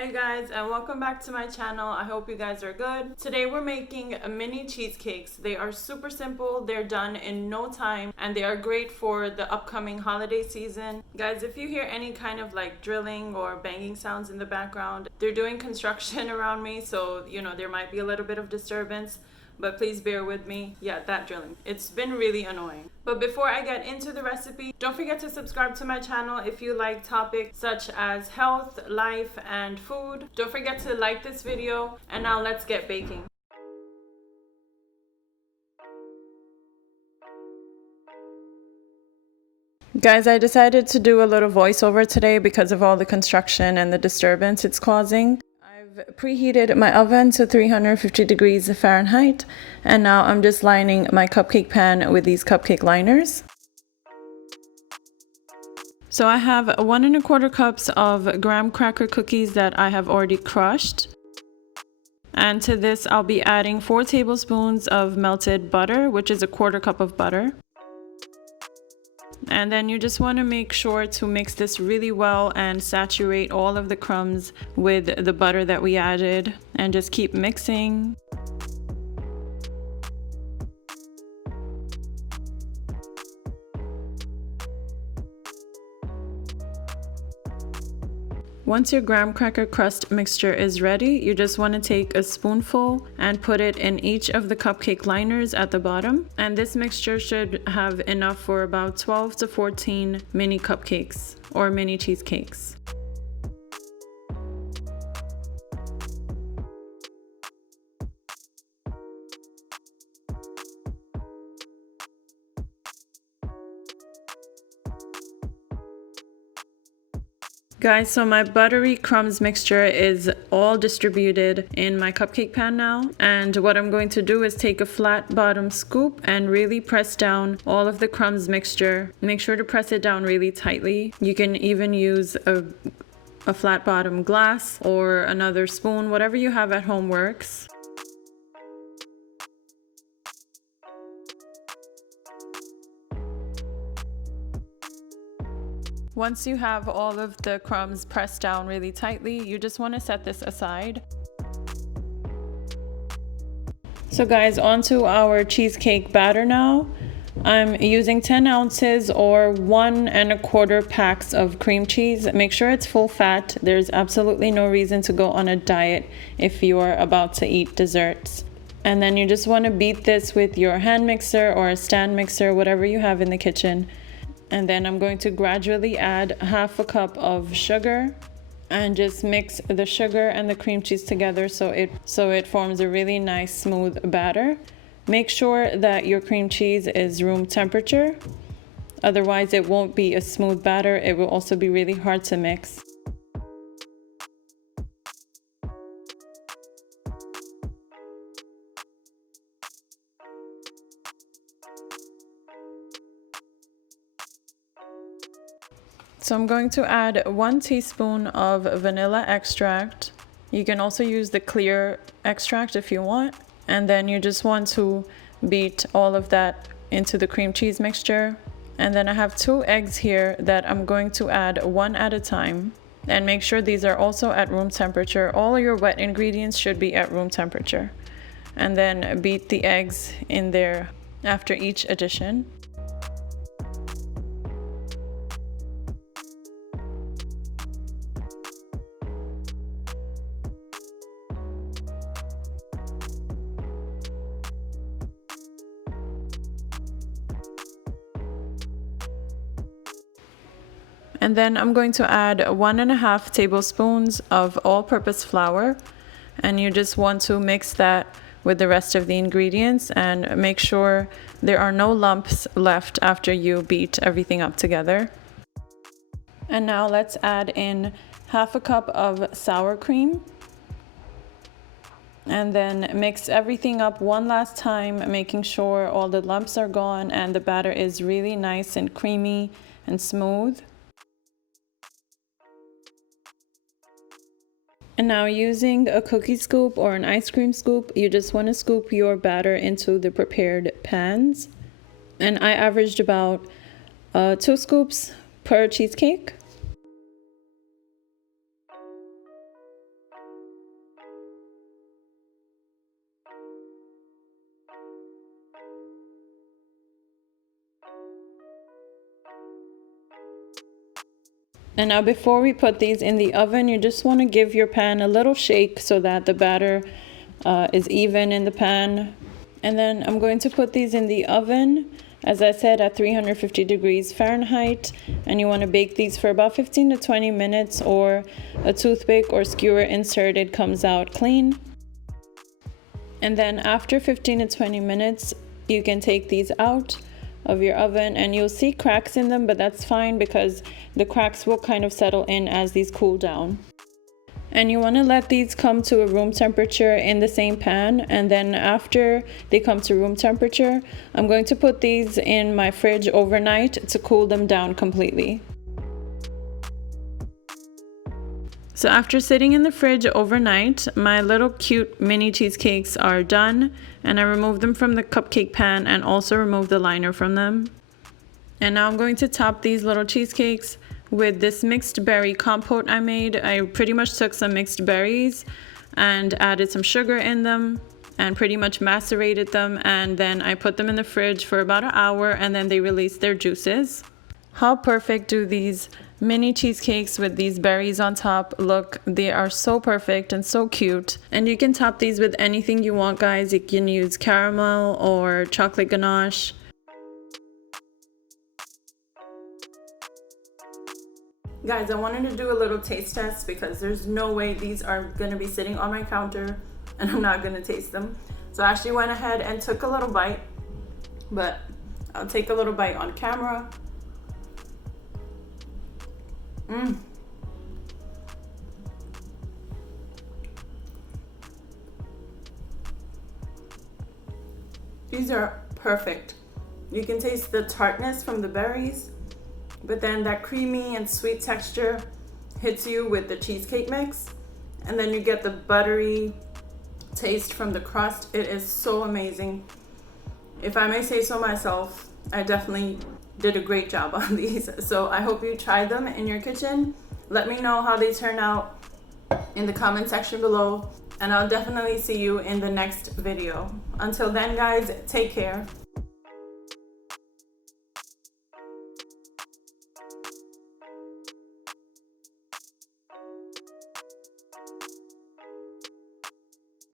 Hi guys, and welcome back to my channel. I hope you guys are good. Today we're making mini cheesecakes. They are super simple, they're done in no time, and they are great for the upcoming holiday season. Guys, if you hear any kind of like drilling or banging sounds in the background, they're doing construction around me, so there might be a little bit of disturbance. But please bear with me. Yeah, that drilling. It's been really annoying. But before I get into the recipe, don't forget to subscribe to my channel if you like topics such as health, life, and food. Don't forget to like this video, and now let's get baking. Guys, I decided to do a little voiceover today because of all the construction and the disturbance it's causing. I've preheated my oven to 350 degrees Fahrenheit, and now I'm just lining my cupcake pan with these cupcake liners. So I have 1 1/4 cups of graham cracker cookies that I have already crushed. And to this, I'll be adding 4 tablespoons of melted butter, which is 1/4 cup of butter. And then you just want to make sure to mix this really well and saturate all of the crumbs with the butter that we added, and just keep mixing. Once your graham cracker crust mixture is ready, you just want to take a spoonful and put it in each of the cupcake liners at the bottom. And this mixture should have enough for about 12 to 14 mini cupcakes or mini cheesecakes. Guys, so my buttery crumbs mixture is all distributed in my cupcake pan now. And what I'm going to do is take a flat bottom scoop and really press down all of the crumbs mixture. Make sure to press it down really tightly. You can even use a flat bottom glass or another spoon, whatever you have at home works. Once you have all of the crumbs pressed down really tightly, you just want to set this aside. So guys, onto our cheesecake batter now. I'm using 10 ounces or 1 1/4 packs of cream cheese. Make sure it's full fat. There's absolutely no reason to go on a diet if you're about to eat desserts. And then you just want to beat this with your hand mixer or a stand mixer, whatever you have in the kitchen. And then I'm going to gradually add 1/2 cup of sugar and just mix the sugar and the cream cheese together so it forms a really nice smooth batter. Make sure that your cream cheese is room temperature. Otherwise it won't be a smooth batter. It will also be really hard to mix. So I'm going to add 1 teaspoon of vanilla extract. You can also use the clear extract if you want. And then you just want to beat all of that into the cream cheese mixture. And then I have 2 eggs here that I'm going to add 1 at a time. And make sure these are also at room temperature. All your wet ingredients should be at room temperature. And then beat the eggs in there after each addition. And then I'm going to add 1 1/2 tablespoons of all-purpose flour, and you just want to mix that with the rest of the ingredients and make sure there are no lumps left after you beat everything up together. And now let's add in 1/2 cup of sour cream. And then mix everything up one last time, making sure all the lumps are gone and the batter is really nice and creamy and smooth. And now using a cookie scoop or an ice cream scoop, you just want to scoop your batter into the prepared pans. And I averaged about 2 scoops per cheesecake. And now before we put these in the oven, you just want to give your pan a little shake so that the batter is even in the pan. And then I'm going to put these in the oven, as I said, at 350 degrees Fahrenheit. And you want to bake these for about 15 to 20 minutes, or a toothpick or skewer inserted comes out clean. And then after 15 to 20 minutes, you can take these out of your oven, and you'll see cracks in them, but that's fine because the cracks will kind of settle in as these cool down. And you want to let these come to a room temperature in the same pan, and then after they come to room temperature, I'm going to put these in my fridge overnight to cool them down completely. So after sitting in the fridge overnight, my little cute mini cheesecakes are done, and I removed them from the cupcake pan and also removed the liner from them. And now I'm going to top these little cheesecakes with this mixed berry compote I made. I pretty much took some mixed berries and added some sugar in them and pretty much macerated them, and then I put them in the fridge for about an hour, and then they released their juices. How perfect do these mini cheesecakes with these berries on top look? They are so perfect and so cute. And you can top these with anything you want, guys. You can use caramel or chocolate ganache. Guys, I wanted to do a little taste test because there's no way these are gonna be sitting on my counter and I'm not gonna taste them. So I actually went ahead and took a little bite, but I'll take a little bite on camera. These are perfect. You can taste the tartness from the berries, but then that creamy and sweet texture hits you with the cheesecake mix, and then you get the buttery taste from the crust. It is so amazing. If I may say so myself, I definitely did a great job on these. So I hope you try them in your kitchen. Let me know how they turn out in the comment section below, and I'll definitely see you in the next video. Until then, guys, take care.